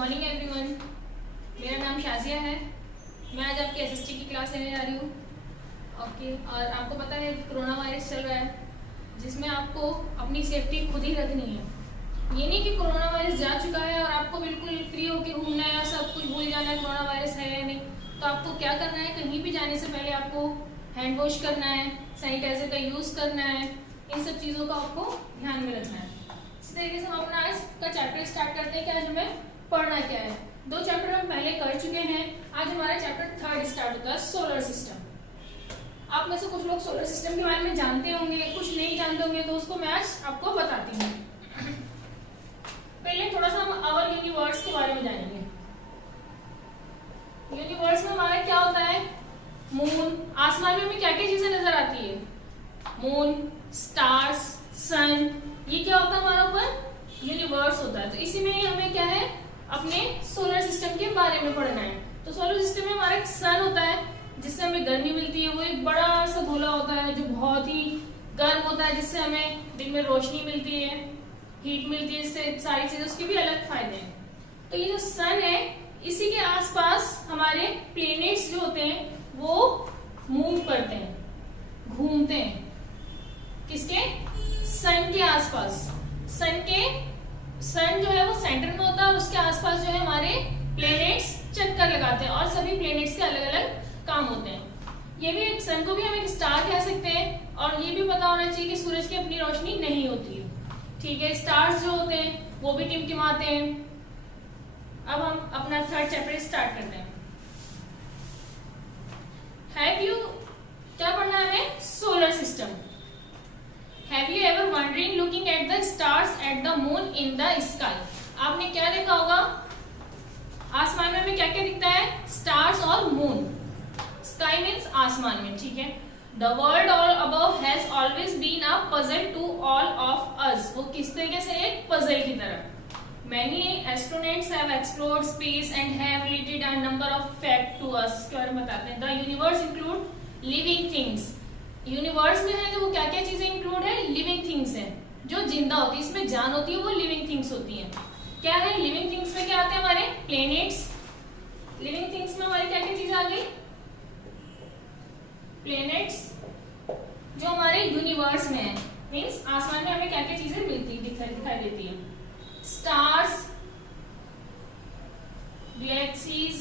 Morning everyone, मेरा नाम शाजिया है। मैं आज आपकी एसएसटी की क्लास लेने जा रही हूँ। ओके, और आपको पता है कोरोना वायरस चल रहा है, जिसमें आपको अपनी सेफ्टी खुद ही रखनी है। ये नहीं कि कोरोना वायरस जा चुका है और आपको बिल्कुल फ्री होकर घूमना है और सब कुछ भूल जाना है कोरोना वायरस है या नहीं। तो आपको क्या करना है, कहीं भी जाने से पहले आपको हैंड वॉश करना है, सैनिटाइजर का यूज़ करना है, इन सब चीज़ों का आपको ध्यान में रखना है। इसी तरीके से हम अपना आज का चैप्टर स्टार्ट करते हैं कि आज हमें पढ़ना क्या है। 2 चैप्टर हम पहले कर चुके हैं, आज हमारा चैप्टर 3 स्टार्ट होता है, सोलर सिस्टम। आप में से कुछ लोग सोलर सिस्टम के बारे में जानते होंगे, कुछ नहीं जानते होंगे, तो उसको मैं आज आपको बताती हूँ। पहले थोड़ा सा हम अवर यूनिवर्स के बारे में जानेंगे। यूनिवर्स में हमारा क्या होता है, मून, आसमान में हमें क्या क्या चीजें नजर आती है, मून, स्टार्स, सन, ये क्या होता है हमारा ऊपर यूनिवर्स होता है। तो इसी में हमें क्या है, अपने सोलर सिस्टम के बारे में पढ़ना है। तो सोलर सिस्टम में हमारा एक सन होता है जिससे हमें गर्मी मिलती है। वो एक बड़ा सा गोला होता है जो बहुत ही गर्म होता है, जिससे हमें दिन में रोशनी मिलती है, हीट मिलती है, इससे सारी चीजें, उसके भी अलग फायदे हैं। तो ये जो सन है, इसी के आसपास हमारे प्लेनेट्स जो होते हैं वो मूव करते हैं, घूमते हैं। किसके? सन के आसपास। सन जो है वो सेंटर में होता है और उसके आसपास जो है हमारे प्लेनेट्स चक्कर लगाते हैं और सभी प्लेनेट्स के अलग अलग काम होते हैं। ये भी एक सन को भी हम एक स्टार कह सकते हैं, और ये भी पता होना चाहिए कि सूरज की अपनी रोशनी नहीं होती है, ठीक है। स्टार्स जो होते हैं वो भी टिमटिमाते हैं। अब हम अपना 3rd चैप्टर स्टार्ट करते हैं। क्या पढ़ना है हमें? Solar system. Have you ever wondering looking at the stars at the moon in the sky? आपने क्या देखा होगा, आसमान में हमें क्या क्या दिखता है, स्टार्स और मून। स्काई मीन्स आसमान में, ठीक है। The world all above has always been a puzzle to all of us. वो किस तरीके से, एक पजल की तरह। Many astronauts have explored space and have related a number of facts to us. इसके बारे में बताते हैं। The universe include living things. Universe में है जो वो क्या क्या चीजें इंक्लूड है, लिविंग थिंग्स हैं, जो जिंदा होती है, इसमें जान होती है, वो लिविंग थिंग्स होती हैं। क्या है लिविंग थिंग्स में? क्या आते हैं हमारे प्लेनेट्स। लिविंग थिंग्स में हमारी क्या क्या चीजें आ गई, प्लेनेट्स, जो हमारे यूनिवर्स में है, मींस आसमान में हमें क्या क्या चीजें मिलती दिखाई देती है। Stars, galaxies,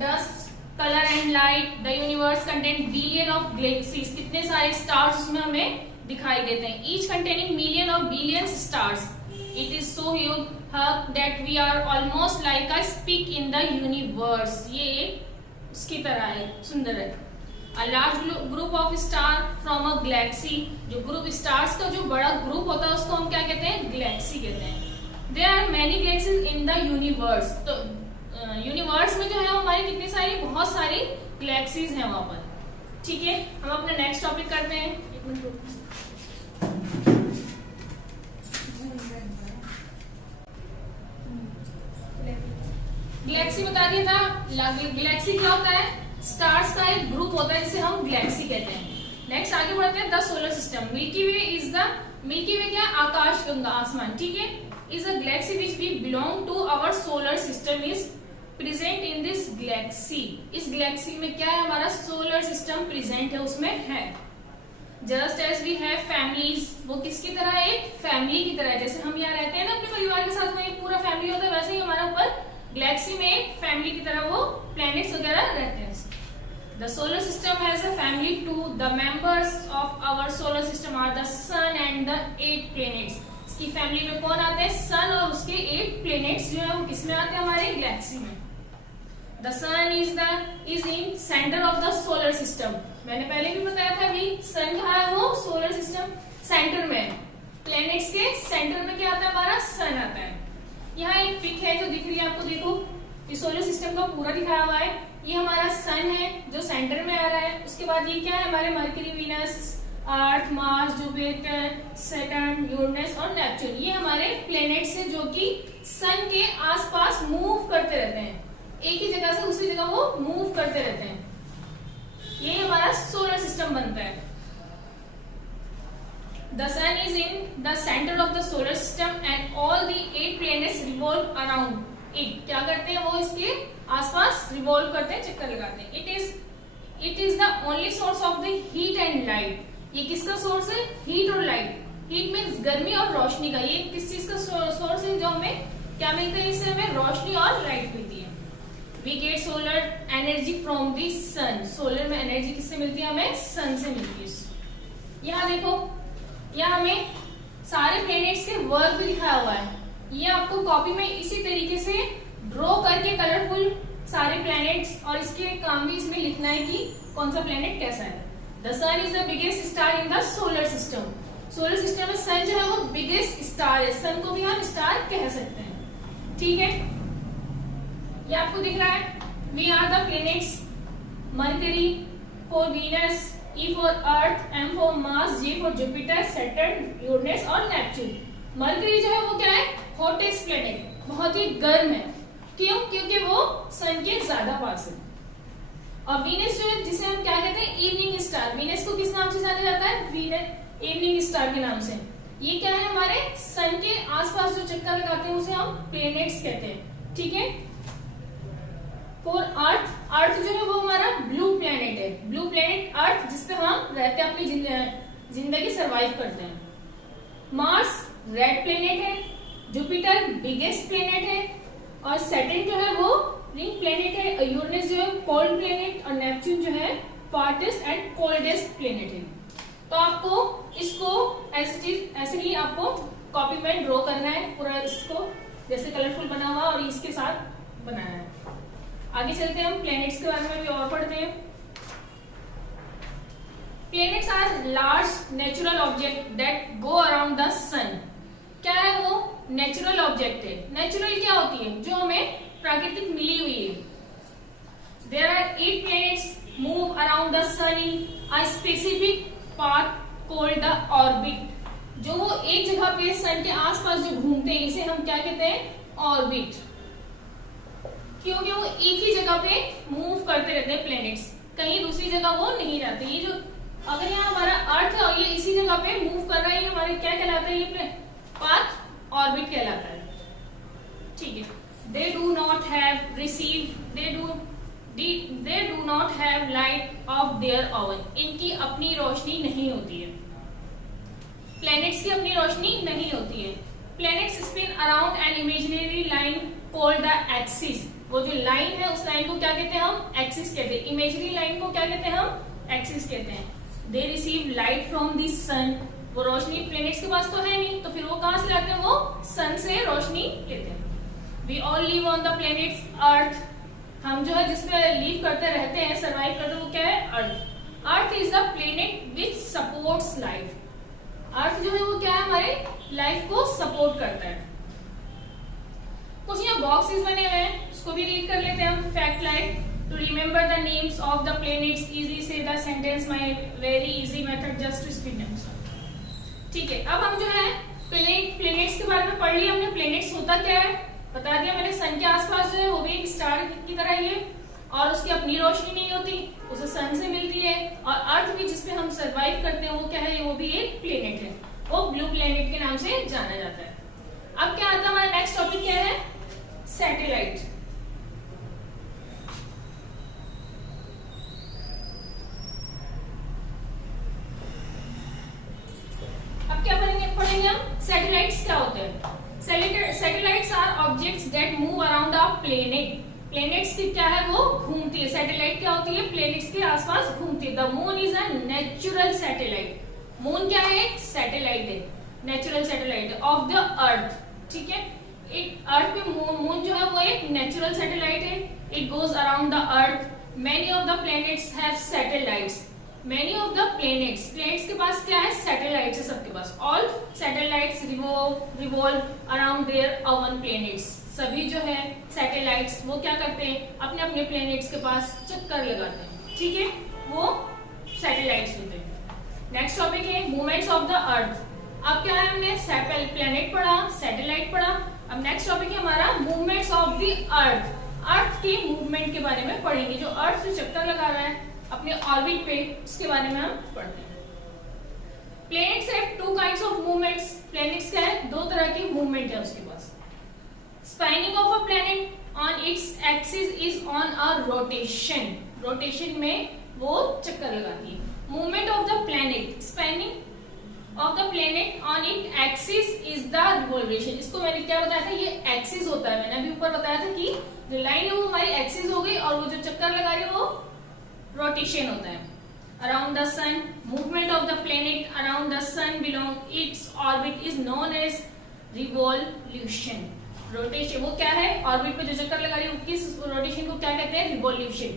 dust, colour and light. The universe contain billion of galaxies, कितने सारे स्टार्स उसमें हमें दिखाई देते हैं। ईच कंटेनिंग मिलियन और billions stars. It is so huge that we are almost like a speck in the universe. ये उसकी तरह है, सुंदर है। A large group of star from a galaxy, जो ग्रुप स्टार्स का जो बड़ा ग्रुप होता है उसको हम क्या कहते हैं, गैलेक्सी कहते हैं। There are many galaxies in the universe. तो यूनिवर्स में जो है हमारी कितनी सारी, बहुत सारी गैलेक्सीज हैं वहां पर, ठीक है। हम अपना नेक्स्ट टॉपिक करते हैं। एक मिनट रुको। गैलेक्सी बता दिया था। गैलेक्सी क्या होता है, स्टार्स का एक ग्रुप होता है जिसे हम गैलेक्सी कहते हैं। नेक्स्ट आगे बढ़ते हैं। The solar system. Milky Way क्या, आकाश गंगा, आसमान, ठीक है। Is a galaxy which we belong to our solar system is present in this galaxy. इस गैलेक्सी में क्या है, हमारा सोलर सिस्टम प्रेजेंट है, उसमें है। Just as we have families, वो किसकी तरह है, एक फैमिली की तरह है। जैसे हम यहाँ रहते हैं ना अपने परिवार के साथ में, एक पूरा फैमिली होता है, वैसे ही हमारा ऊपर गैलेक्सी में एक फैमिली की तरह वो प्लैनेट्स वगैरह रहते हैं। The solar system has a family too. The members of our solar system are the sun and the 8 planets. इसकी फैमिली में कौन आते हैं, सन और उसके 8 प्लैनेट्स जो है वो किसमें आते हैं, हमारे गैलेक्सी में। The sun is in center of the solar system. मैंने पहले भी बताया था कि सन कहाँ है, वो सोलर सिस्टम सेंटर में है। प्लैनेट्स के सेंटर में क्या आता है, हमारा सन आता है। यहाँ एक पिक है जो दिख रही है आपको, देखो, ये सोलर सिस्टम का पूरा दिखाया हुआ है। ये हमारा सन है जो सेंटर में आ रहा है। उसके बाद ये क्या है, हमारे मरकरी, वीनस, अर्थ, मार्स, जुपिटर, सैटर्न, यूरेनस और नेपच्यून। ये हमारे प्लैनेट्स हैं जो कि सन के आसपास मूव करते रहते हैं, एक ही जगह से दूसरी जगह वो मूव करते रहते हैं। ये हमारा सोलर सिस्टम बनता है। The sun is in the center of the solar system and all the 8 planets revolve around it. क्या करते हैं वो इसके आसपास रिवॉल्व करते हैं, चक्कर लगाते हैं. It is the only source of the heat and light. ये किसका सोर्स है? हीट और लाइट. हीट मीन्स गर्मी और रोशनी का. ये किस चीज का सोर्स है? जो हमें क्या मिलता है? इससे हमें रोशनी और लाइट मिलती है. We get solar energy from the sun. Solar में एनर्जी किससे मिलती है? हमें सन से मिलती है. यहाँ देखो, यहाँ हमें सारे प्लैनेट्स के वर्क भी दिखाया हुआ है. ये आपको कॉपी में इसी तरीके से ड्रॉ करके कलरफुल सारे प्लैनेट्स और इसके काम भी इसमें लिखना है कि कौन सा प्लैनेट कैसा है. The sun is the biggest star in the solar system. Solar system में सन जो है वो बिगेस्ट स्टार है. सन को भी हम स्टार कह सकते हैं. ठीक है, ये आपको दिख रहा है. We are the planets. Mercury for Venus, E for Earth, M for Mars, J for Jupiter, Saturn, Uranus और Neptune. मरकरी जो है वो क्या है? हॉटेस्ट प्लेनेट, बहुत ही गर्म है. क्यों? क्योंकि वो सन के ज्यादा पास है. और वीनस जो है, जिसे हम क्या कहते हैं? Evening star. वीनस को किस नाम से जाना जाता है? वीनस इवनिंग स्टार के नाम से. ये क्या है? हमारे सन के आसपास जो चक्कर लगाते हैं उसे हम प्लेनेट्स कहते हैं. ठीक है. फॉर अर्थ, अर्थ जो है वो हमारा ब्लू प्लेनेट है. ब्लू प्लेनेट अर्थ, जिसपे हम रहते हैं, अपनी जिंदगी सरवाइव करते हैं. मार्स रेड प्लेनेट है. जुपिटर बिगेस्ट प्लेनेट है. और सैटर्न जो है वो रिंग प्लेनेट है. यूरेनस जो है कोल्ड प्लेनेट. और नेपच्यून जो है फार्टेस्ट एंड कोल्डेस्ट प्लेनेट है. तो आपको इसको ऐसे ही आपको कॉपी में ड्रॉ करना है पूरा, इसको जैसे कलरफुल बना हुआ और इसके साथ बनाना है. आगे चलते हैं, हम प्लैनेट्स के बारे में भी और पढ़ते हैं. Planets are large natural object that go around the sun. क्या है वो? नेचुरल ऑब्जेक्ट है. नेचुरल क्या होती है? जो हमें प्राकृतिक मिली हुई है. There are 8 planets move around the sun in a specific path called the orbit. जो वो एक जगह पे सन के आसपास जो घूमते हैं, इसे हम क्या कहते हैं? ऑर्बिट. क्योंकि वो एक ही जगह पे मूव करते रहते हैं प्लैनेट्स, कहीं दूसरी जगह वो नहीं जाते. ये जो अगर यहाँ हमारा अर्थ है और ये इसी जगह पे मूव कर रहा है, ये हमारे क्या कहलाता है? ये पाथ ऑर्बिट कहलाता है. ठीक है. They do not have receive, they do not have light of their own. इनकी अपनी रोशनी नहीं होती है. प्लैनेट्स की अपनी रोशनी नहीं होती है. Planets spin around an imaginary line called the axis. वो जो लाइन है उस लाइन को क्या कहते हैं? हम एक्सिस कहते हैं. इमेजिनरी लाइन को क्या कहते हैं? हम एक्सिस कहते हैं. They receive light from the sun. वो रोशनी प्लैनेट्स के पास तो है नहीं, तो फिर वो कहां से लाते हैं? वो सन से रोशनी लेते हैं. We all live on the planets Earth. हम जो है जिसपे लिव करते रहते हैं, सर्वाइव करते हैं, वो क्या है? Earth. Earth is the planet which supports life. Earth जो है वो क्या है? हमारे लाइफ को सपोर्ट करता है. कुछ यहाँ बॉक्सेस बने हुए हैं, उसको भी रीड कर लेते हैं हम. Fact like to remember the names of the planets, easily से the sentence, my very easy method just to speed them. ठीक है. अब हम जो है प्लैनेट्स के बारे में पढ़ लिया हमने. प्लैनेट्स होता क्या है बता दिया मैंने. सन के आसपास जो है वो भी एक स्टार की तरह ही है और उसकी अपनी रोशनी नहीं होती, उसे सन से मिलती है. और अर्थ भी जिसपे हम सर्वाइव करते हैं वो क्या है? वो भी एक प्लैनेट है. वो ब्लू प्लैनेट के नाम से जाना जाता है. अब क्या आता है? हमारा नेक्स्ट टॉपिक क्या है? सैटेलाइट. अब क्या पढ़ेंगे हम? सैटेलाइट्स क्या होते हैं? Satellites are objects that move around a planet. Planets की क्या है? वो घूमती है. सैटेलाइट क्या होती है? प्लैनेट्स के आसपास घूमती है. The moon is a natural satellite. Moon क्या है? एक सैटेलाइट है, natural satellite of the Earth. ठीक है. अर्थ पे मून जो है वो एक नेचुरल सैटेलाइट है. It goes around the Earth. Many of the planets have satellites. Many of the planets, planets के पास क्या है? सैटेलाइट्स है सबके पास. All satellites revolve around their own planets. सभी जो है सैटेलाइट्स वो क्या करते हैं? अपने अपने प्लैनेट्स के पास चक्कर लगाते हैं. ठीक है. वो सैटेलाइट्स होते हैं. नेक्स्ट टॉपिक है मूवमेंट्स ऑफ द अर्थ. अब क्या है? हमने प्लैनेट पढ़ा, सैटेलाइट पढ़ा. अब नेक्स्ट टॉपिक है हमारा मूवमेंट्स ऑफ द अर्थ. अर्थ की मूवमेंट के बारे में पढ़ेंगे. जो अर्थ से चक्कर लगा रहा है अपने ऑर्बिट पे, उसके बारे में हम पढ़ते हैं. Planets have two kinds of movements, planets क्या है, दो तरह की मूवमेंट है उसके पास। Spinning of a planet on its axis is on a rotation, rotation में वो चक्कर लगाती है। Movement of the planet, spinning of the planet on it axis is the revolution. इसको मैंने क्या बताया था, ये एक्सिस होता है, मैंने अभी ऊपर बताया था कि जो लाइन है वो हमारी एक्सिस हो गई और वो जो चक्कर लगा रही है वो रोटेशन होता है। Around the sun, movement of the planet around the sun belong its orbit is known as revolution. Rotation वो क्या है, ऑर्बिट पे जो चक्कर लगा रही है किस रोटेशन को क्या कहते हैं, revolution.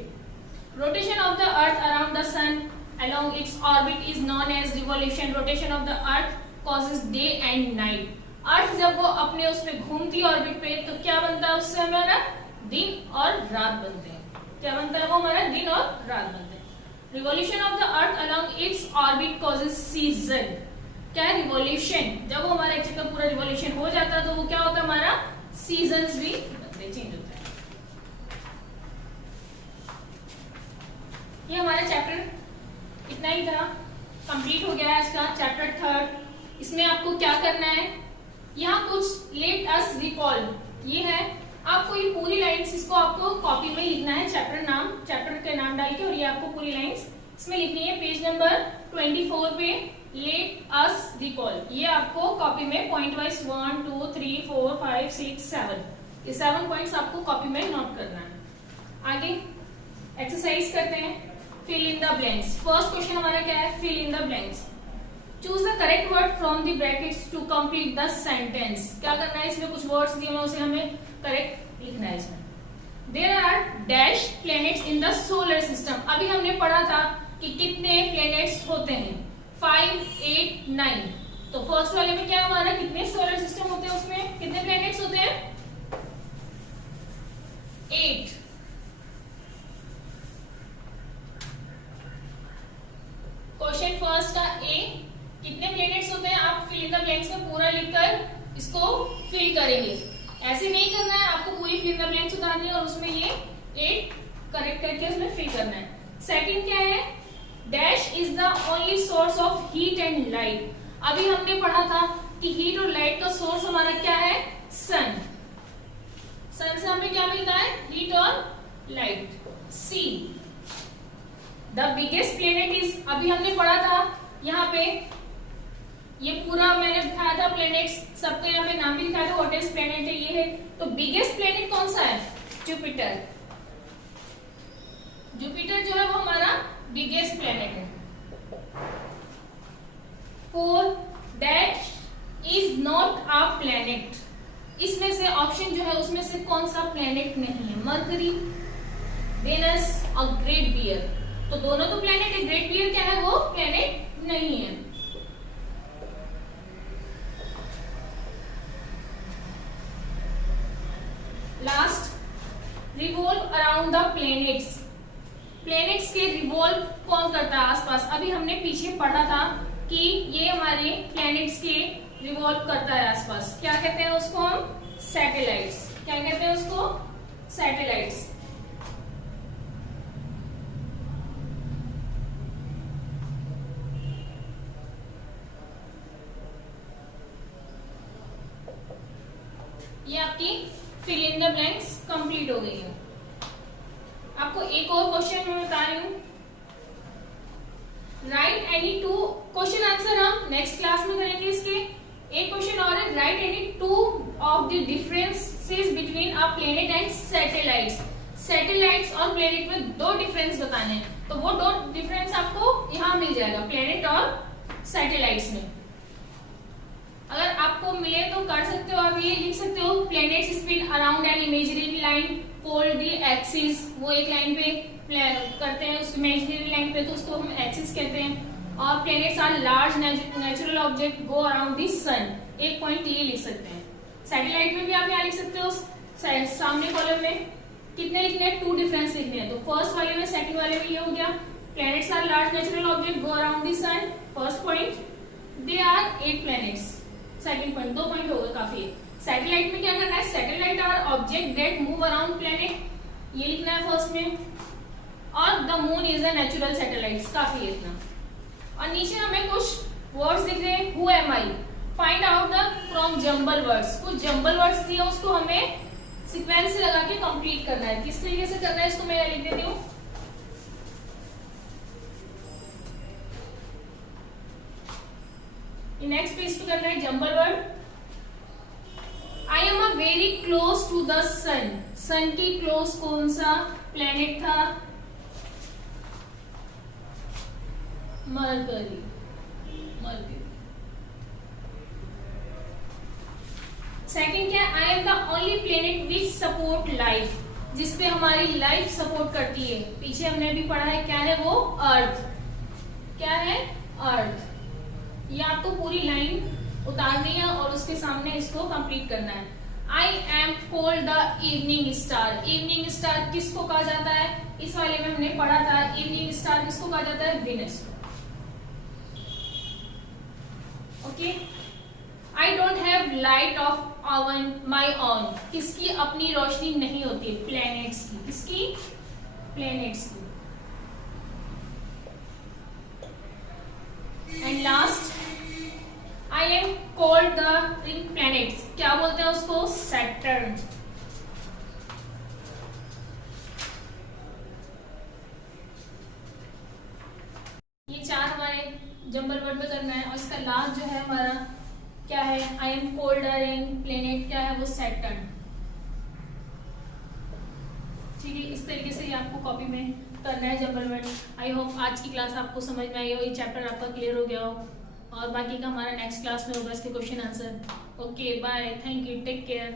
Rotation of the earth around the sun along its orbit is known as revolution. Rotation of the earth causes day and night. अर्थ जब वो अपने उसमें घूमती है ऑर्बिट पे तो क्या बनता है, उससे हमारा दिन और रात बनते हैं। क्या बनता है, वो हमारा दिन और रात बनते हैं। Revolution of the earth along its orbit causes season. क्या है, रिवॉल्यूशन, जब वो हमारा एक चक्कर पूरा रिवॉल्यूशन हो जाता है तो वो क्या होता है, हमारा सीजन्स भी बदले, चेंज होता है। ये हमारा चैप्टर इतना ही था, कंप्लीट हो गया है आज का चैप्टर 3। इसमें आपको क्या करना है, यहाँ कुछ लेट अस रिकॉल, ये है आपको ये पूरी लाइंस, इसको आपको कॉपी में लिखना है, चैप्टर के नाम डाल के, और ये आपको पूरी लाइंस इसमें लिखनी है। पेज नंबर 24 पे लेट अस रिकॉल, ये आपको कॉपी में पॉइंट वाइज 1 2 3 4 5 6 7, ये 7 पॉइंट्स आपको कॉपी में नोट करना है। आगे एक्सरसाइज करते हैं, fill in the blanks. First question हमारा क्या है, fill in the blanks. Choose the correct word from the brackets to complete the sentence. क्या करना है, इसमें कुछ वर्ड्स दिए हैं उसे हमें करेक्ट लिखना है। इसमें there are dash planets in the solar system. अभी हमने पढ़ा था कि कितने प्लैनेट्स होते हैं, 5 8 9। तो फर्स्ट वाले में क्या हमारा, कितने सोलर सिस्टम होते हैं, उसमें कितने प्लैनेट्स होते हैं, 8। क्वेश्चन फर्स्ट का ए, कितने प्लैनेट्स होते हैं, आप फिल इन द ब्लैंक्स में पूरा लिखकर इसको फिल करेंगे। ऐसे नहीं करना है, आपको पूरी फिल इन द ब्लैंक्स उतारनी है और उसमें ये 8 करेक्ट करके उसमें फिल करना है। सेकंड क्या है, dash is the only source of heat and light. अभी हमने पढ़ा था कि हीट और लाइट का सोर्स हमारा क्या है, सन। सन से हमें क्या मिलता है, हीट और light. See the biggest planet is, अभी हमने पढ़ा था यहाँ पे, ये पूरा मैंने दिखाया था प्लेनेट्स, सबका यहाँ पे नाम भी दिखाया था, हॉटेस्ट प्लेनेट है ये है। तो बिगेस्ट प्लेनेट कौन सा है, जुपिटर। जुपिटर जो है वो हमारा बिगेस्ट प्लेनेट है। 4 dash is not a planet. इसमें से ऑप्शन जो है उसमें से कौन सा प्लेनेट नहीं है, मरकरी, वेनस और ग्रेट बियर। तो दोनों तो प्लेनेट है, ग्रेट बियर क्या है, वो प्लेनेट नहीं है। Last, revolve around the planets. Planets के रिवॉल्व कौन करता है आसपास, अभी हमने पीछे पढ़ा था कि ये हमारे प्लेनेट्स के रिवॉल्व करता है आसपास। क्या कहते हैं उसको हम, सैटेलाइट्स। क्या कहते हैं उसको, सैटेलाइट्स। ये आपकी fill in the blanks complete हो गई है। आपको एक और क्वेश्चन मैं बता रही हूँ, राइट एनी 2 क्वेश्चन आंसर हम नेक्स्ट क्लास में करेंगे इसके। एक क्वेश्चन और है, right any 2 of the differences between a planet and satellites. Satellites और प्लेनेट में 2 डिफरेंस बताने हैं, तो वो 2 डिफरेंस आपको यहाँ मिल जाएगा प्लेनेट और सैटेलाइट्स में। अगर आपको मिले तो कर सकते हो, आप ये लिख सकते हो, planets spin around an imaginary line called the axis. वो एक लाइन पे करते हैं उस इमेजिनरी लाइन पे, तो उसको हम एक्सिस कहते हैं। और planets are large natural object go around the sun. एक पॉइंट ये लिख सकते हैं। सैटेलाइट में भी आप यहाँ लिख सकते हो, सामने कॉलम में कितने लिखने हैं, 2 डिफरेंस लिखने हैं। तो फर्स्ट वाले में सेकंड वाले में ये हो गया, planets are large natural object go around the sun, first point. They are 8 planets, second point. 2 point होगा काफी है। सैटेलाइट में क्या करना है, satellite are object that move around planet, ये लिखना है फर्स्ट में। और the moon is a natural satellite, काफी है इतना। और नीचे हमें कुछ वर्ड्स दिख रहे हैं, who am I, find out the from jumble words, कुछ जंबल वर्ड्स दिए उसको हमें सीक्वेंस से लगा के कंप्लीट करना है। किस तरीके से करना है इसको मैं लिख देती हूँ। नेक्स्ट पेज पे करना है jumble word. I am a very close to the sun, sun की क्लोज कौन सा प्लेनेट था, मरकरी, मरकरी। सेकंड क्या है, I am the only planet which support life, जिसपे हमारी लाइफ सपोर्ट करती है। पीछे हमने भी पढ़ा है क्या है वो, अर्थ। क्या है, अर्थ। ये आपको पूरी लाइन उतारनी है और उसके सामने इसको कंप्लीट करना है। I am called the evening star, evening star किसको कहा जाता है, इस वाले में हमने पढ़ा था, इवनिंग स्टार किसको कहा जाता है, Venus. Okay. I don't have light of on my on, किसकी अपनी रोशनी नहीं होती, प्लैनेट्स की, किसकी, प्लैनेट्स की। And last, I am called the ring planets, क्या बोलते हैं उसको, सैटर्न। ये चार हमारे जंबल वर्ड में करना है और इसका लास्ट जो है हमारा क्या है, I am called the ring planet, क्या है वो, सैटर्न। ठीक है, इस तरीके से ये आपको कॉपी में करना है जंबल वर्ड। आई होप आज की क्लास आपको समझ में आई हो, ये चैप्टर आपका क्लियर हो गया हो और बाकी का हमारा नेक्स्ट क्लास में होगा इसके question answer. Okay bye, thank you, take care.